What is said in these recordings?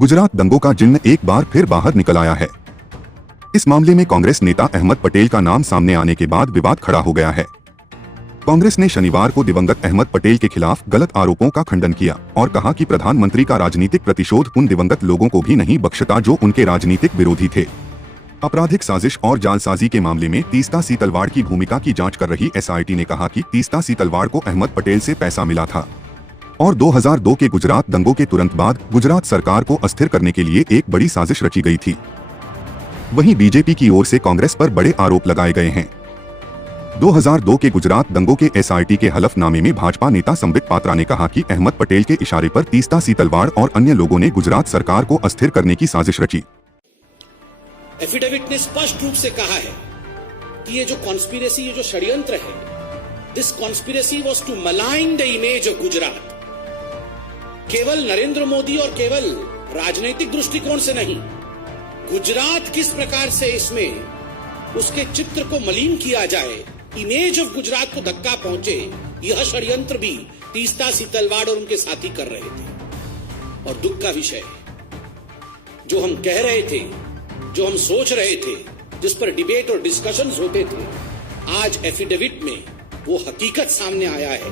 गुजरात दंगों का जिन्न एक बार फिर बाहर निकल आया है। इस मामले में कांग्रेस नेता अहमद पटेल का नाम सामने आने के बाद विवाद खड़ा हो गया है। कांग्रेस ने शनिवार को दिवंगत अहमद पटेल के खिलाफ गलत आरोपों का खंडन किया और कहा कि प्रधानमंत्री का राजनीतिक प्रतिशोध उन दिवंगत लोगों को भी नहीं बख्शता जो उनके राजनीतिक विरोधी थे। आपराधिक साजिश और जालसाजी के मामले में तीस्ता सी तलवाड़ की भूमिका की जांच कर रही एसआईटी ने कहा कि तीस्ता सी तलवाड़ को अहमद पटेल से पैसा मिला था और 2002 के गुजरात दंगों के तुरंत बाद गुजरात सरकार को अस्थिर करने के लिए एक बड़ी साजिश रची गई थी। वहीं बीजेपी की ओर से कांग्रेस पर बड़े आरोप लगाए गए हैं। 2002 के गुजरात दंगों के एसआईटी के हलफनामे में भाजपा नेता संबित पात्रा ने कहा कि अहमद पटेल के इशारे पर तीस्ता सी तलवाड़ और अन्य लोगों ने गुजरात सरकार को अस्थिर करने की साजिश रची। एफिडेविट ने स्पष्ट रूप से कहा है कि ये जो कॉन्स्पिरेसी, ये जो षड्यंत्र है, this conspiracy was to malign the image of Gujarat. केवल नरेंद्र मोदी और केवल राजनीतिक दृष्टिकोण से नहीं, गुजरात किस प्रकार से इसमें उसके चित्र को मलिन किया जाए, इमेज ऑफ गुजरात को धक्का पहुंचे, यह षड्यंत्र भी तीस्ता सी तलवाड़ और उनके साथी कर रहे थे। और दुख का विषय, जो हम कह रहे थे, जो हम सोच रहे थे, जिस पर डिबेट और डिस्कशंस होते थे, आज एफिडेविट में वो हकीकत सामने आया है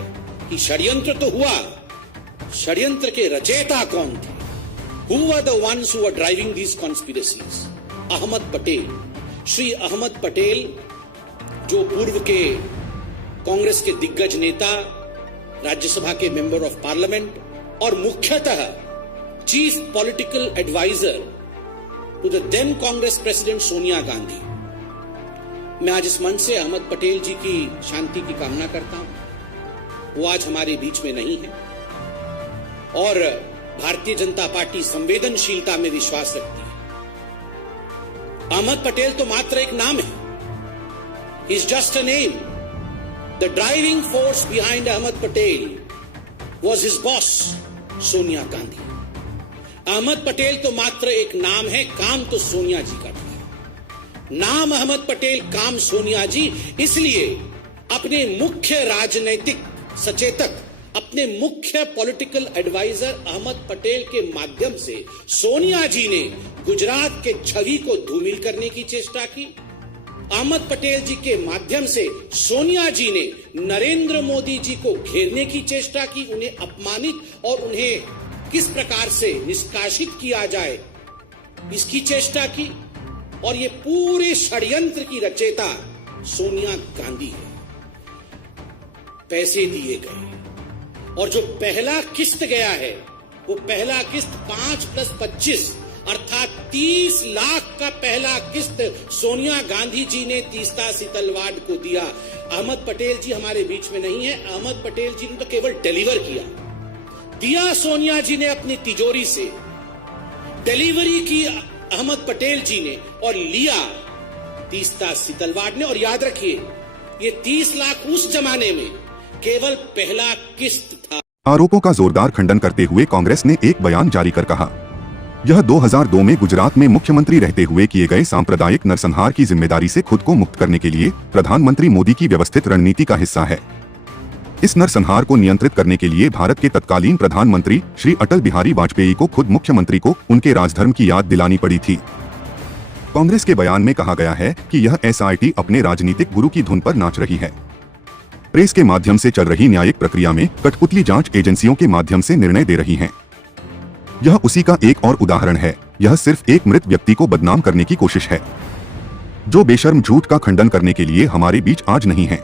कि षड्यंत्र तो हुआ, षड्यंत्र के रचयिता कौन थे? Who were the ones who were driving these conspiracies? Ahmad Patel, Shri Ahmad Patel, जो पूर्व के कांग्रेस के दिग्गज नेता, राज्यसभा के मेंबर ऑफ पार्लियामेंट और मुख्यतः chief political adviser to the then Congress president Sonia Gandhi. मैं आज इस मंच से अहमद पटेल जी की शांति की कामना करता हूं। वो आज हमारे बीच में नहीं है और भारतीय जनता पार्टी संवेदनशीलता में विश्वास रखती है। अहमद पटेल तो मात्र एक नाम है, is just a name. The driving force behind Ahmed Patel was his boss Sonia Gandhi. Ahmed Patel तो मात्र एक नाम है, काम तो सोनिया जी का था। नाम अहमद पटेल, काम सोनिया जी, इसलिए अपने मुख्य राजनैतिक सचेतक, अपने मुख्य पॉलिटिकल एडवाइजर अहमद पटेल के माध्यम से सोनिया जी ने गुजरात के छवि को धूमिल करने की चेष्टा की। अहमद पटेल जी के माध्यम से सोनिया जी ने नरेंद्र मोदी जी को घेरने की चेष्टा की, उन्हें अपमानित और उन्हें किस प्रकार से निष्कासित किया जाए, इसकी चेष्टा की। और ये पूरे षड्यंत्र की रचयिता सोनिया गांधी है। पैसे दिए गए और जो पहला किस्त गया है, वो पहला किस्त 5+25 अर्थात 30 लाख का पहला किस्त सोनिया गांधी जी ने तीस्ता सी तलवाड़ को दिया। अहमद पटेल जी हमारे बीच में नहीं है। अहमद पटेल जी ने तो केवल डिलीवर दिया सोनिया जी ने अपनी तिजोरी से, डिलीवरी की अहमद पटेल जी ने और लिया तीस्ता सी तलवाड़ ने। और याद रखिए, ये 30 लाख उस जमाने में केवल पहला किस्त था। आरोपों का जोरदार खंडन करते हुए कांग्रेस ने एक बयान जारी कर कहा, यह 2002 में गुजरात में मुख्यमंत्री रहते हुए किए गए सांप्रदायिक नरसंहार की जिम्मेदारी से खुद को मुक्त करने के लिए प्रधानमंत्री मोदी की व्यवस्थित रणनीति का हिस्सा है। इस नरसंहार को नियंत्रित करने के लिए भारत के तत्कालीन प्रधानमंत्री श्री अटल बिहारी वाजपेयी को खुद मुख्यमंत्री को उनके राजधर्म की याद दिलानी पड़ी थी। कांग्रेस के बयान में कहा गया है कि यह एसआईटी अपने राजनीतिक गुरु की धुन पर नाच रही है। प्रेस के माध्यम से चल रही न्यायिक प्रक्रिया में कठपुतली जांच एजेंसियों के माध्यम से निर्णय दे रही हैं। यह उसी का एक और उदाहरण है। यह सिर्फ एक मृत व्यक्ति को बदनाम करने की कोशिश है, जो बेशर्म झूठ का खंडन करने के लिए हमारे बीच आज नहीं है।